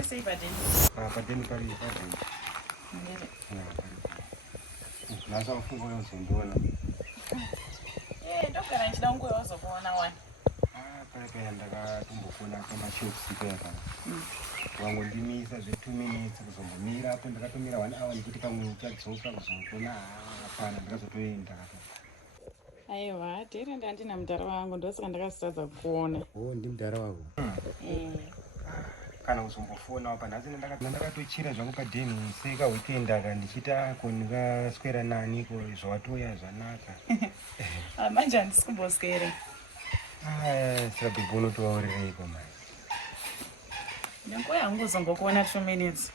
Sei padeni. Padeni padeni. Ndere. Nasa mfungo yozondona. Ndogara ndichida kungozokuona wani. Paya ndakatombofona pamashops paya. Wangondimisa zve2 minutes kuzombomira apo ndakatomira 1 hour nekuti pamwe uchadzoka kuzongona hapana ndakazotoenda kato. Aiwa, tiri ndandina mudhara wangu ndosaka ndakazotadza kukuona. Ndi mudhara wako. Kana kuzombofona panhasi ndakatochira zvangu padeni seka weekend aka ndichita ndikaswera nani zvawatoya zvanaka. Manje handisi kumboswere. Saka bhibhi unotovaurireiko manje? Ndangoya hangu kuzongokuona 2 minutes.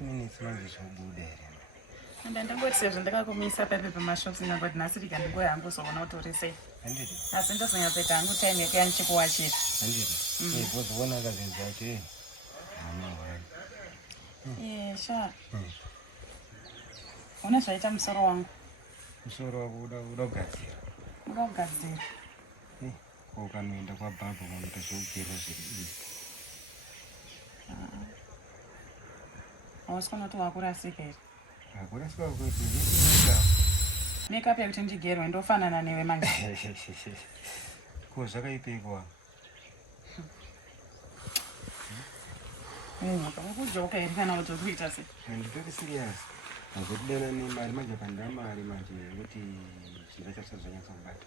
2 minutes manje zvobuda here. Ndangoti sezvo ndakakumisa pepe pamashops ndangoti nhasi rika ndingoya hangu kuzoona kuti uri sei. Handiti? Asi ndozonyapedza hangu time yake yandichikuwachira. Handiti? Bozvona kazinzi zacho Sha. Una zvaita musoro wangu? Musoro wako uda kugadzira? Uda kugadzira. Ukanoenda kwabhabha unoita zveugero zviri izvi. Hausi kunoti wakurasika here? Kurasika kwekuita makeup yekuti ndigerwe ndofanana newe manje. Ko zvakaipeikwa? Kujoka here kana kuti kuita sei? Nditori serious. Hazotidana nemari manje pandira mari manje yekuti zvinhu zvacho zvanyatsobata.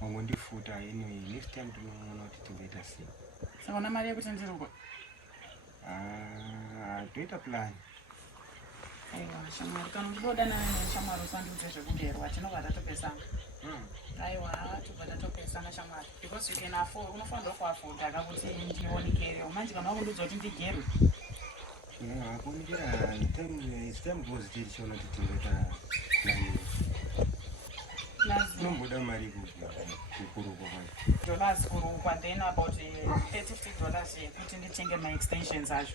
Wangondifuta anyway next time tinoona kuti tingaita sei. Saka una mari yekuti ndirukwe? Toita plan. Aiwa, shamwari kana ndibodanana neshamwari usandiudze zvekugerwa tinobva tatopesana. Aiwa, tobva tatopesana shamwari. Because you can afford, unofanira kuafoda kuti ndionikere. Manje kana wakundiudza kuti ndigerwe. Kuonikera time goes tichiona kuti tingaita plan. Nomboda mari kukurukwa kwacho. Dollars kurukwa then about $30 yekuti nditenge my extensions acho.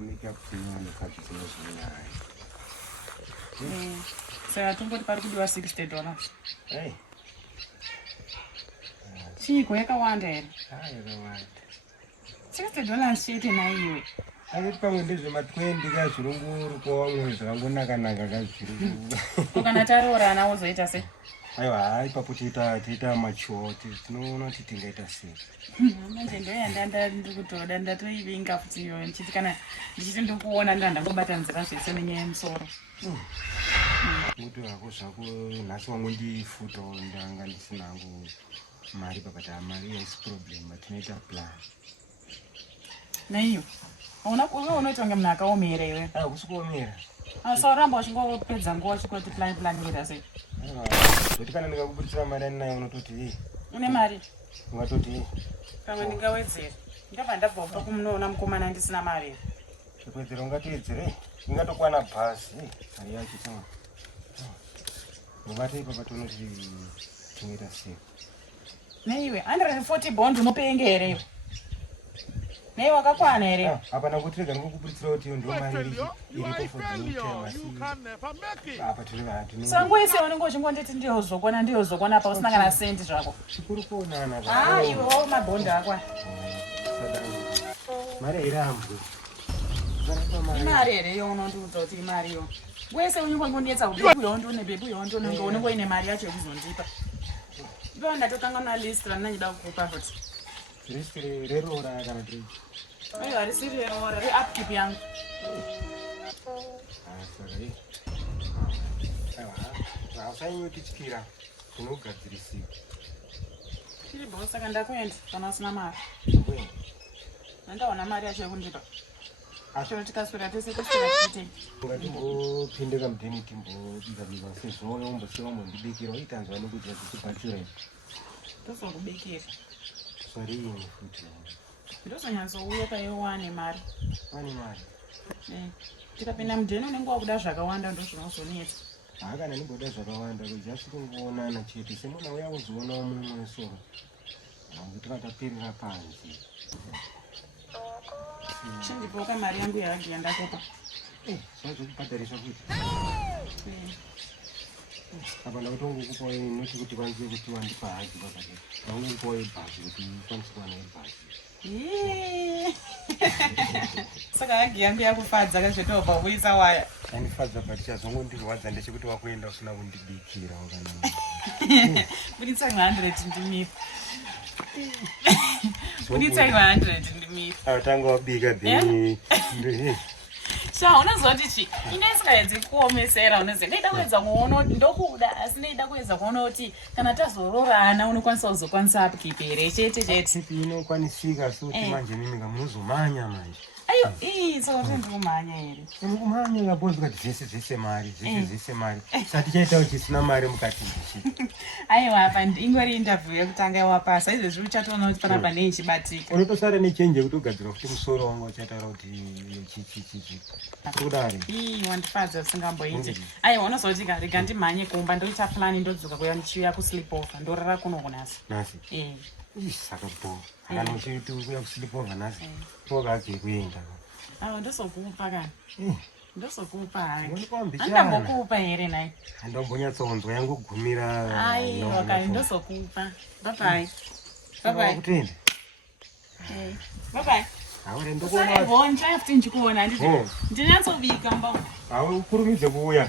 Makeup dzinoonekwa dzinozvinyaya. Saka tomboti pari kudiwa $60. Hey. Chiko yakawanda here? Yakawanda. $60 chete naiwe. Asi pamwe ndezvema20 kazvirunguru kwawamwe zvakangonaka-naka kazvirunguru. Kana taroorana wozoita sei? Aiwa, ipapo toita mature tinoona kuti tingaita sei. Manje ndoyanda ndiri kutoda ndatoivinga futi iyo ndichiti kana ndichiti ndikuona ndandangobata nzira zvese nenyaya yemusoro. Muti wako zvako nhasi wangondifuta ndanga ndisina hangu mari papata mari haisi problem tinoita plan. Naiyo unoita kunge munhu akaomera iwe. Hakusi kuomera. Sauramba uchingopedza nguva uchingoti plan ira sei? Zoti kana ndikakubuditsira mari andinayo unototi une mari? Ungatoti pamwe ndingawedzera. Ndabva ndabva kupa kumunoona mukomana ndisina mari. Kuwedzera ungatoedzere ingatokwana bhazi mari yacho chama. Mubate ipapa toona kuti tingaita sei. Neiwe 140 bond unopenge here iwe? Nei wakakwana here? Hapana kuti rega ndikukubuditsira kuti iyo ndiyo mari iripo for apa tiri vanhu. Sangu ise unenge uchingonditi ndiyozokwana apa usina kana sendi zvako. Chikuru kuonana. Iwewo mabhondi akwa. Mari hairambwe. Imari here iyo unondiudza kuti imari iyo. Wese unyongondinetsa bebu yondone unenge uine mari yacho yekuzondipa. Ivo ndatotanga na list randinoda kukupa futi. List rerora kana kuti? Aiwa, harisi rerora, reupkeep yangu. Sorry. Hausanyotityira unogadzirisiwa. Tiri bho saka ndakuenda kana usina mari. Nandawana mari yacho yekundipa. Ashoro tikaswera tese kuswera tichitei. Ungatimbopinde kamudheni timbobika sezvo umbosiwa umbondibikira uitanzwa nekuti zvichibatsira. Ndozokubikira. Zvarini futi? Ndozonyatsouya paiwe wane mari. Wane mari? Tikapinda mudheni unenge wakuda zvakawanda ndozvinozonetsa. Kana ndimboda zvakawanda kujasi kungoonana chete semuna uya uzoonawo mumwe wesoro. Kuti katapirira panze. Chindipoka mari yangu yahagi yandakupa. Zvazvo kubhadhariswa kuti? Apana kutongokupa noti kuti kwanze kuti wandipa hazi pakati. Vanongokupa ibhazi kuti ukwanise kuwana ibhazi. Saka hagi yangu yakufadza kazvitobva kuisa waya. Andifadza but chazongondirwadza ndechekuti wakuenda usina kundibikira wakanaka. Buditsa 100 ndimipa. Buditsa 100 ndimipa. Atanga wabika then. Sha unazoti chi inesingaedzi kuomesera unozi ndaida kuedza kuona kuti ndokuda asi ndaida kuedza kuona kuti kana tazororana unokwanisa kuzokwanisa upkeepere chete inokwanisika sokuti manje mimi munozomanya manje. Ayo saka tindikumhanya here kumhanya ngabonzi kuti zvese mari sati chaitawo chisina mari mukati ndichi. Aiwa apa ingori interview yekutanga yawapasa izvezvi uchatoona kuti panapa nei chibatika unotosara nechenje yekuti ugadzira kuti musoro wangu uchataura kuti chichi kudari wandifadza usingamboiti. Aiwa unozoti rega ndimhanye kumba ndoita plani ndodzoka kuya ndichiuya kusleepover ndorara kuno kunasi nasi saka bo kana uchiti kuya kusleepover nasi pokake kuenda ndosokupa kana ndosokupa hai andambokupa andambokupa here nai andombonyatsonzwa yangogumira aiwa kai ndosokupa babai kutenda babai aure ndokuona ndichikuona ndinatsobika mba awe ukurumidze kuuya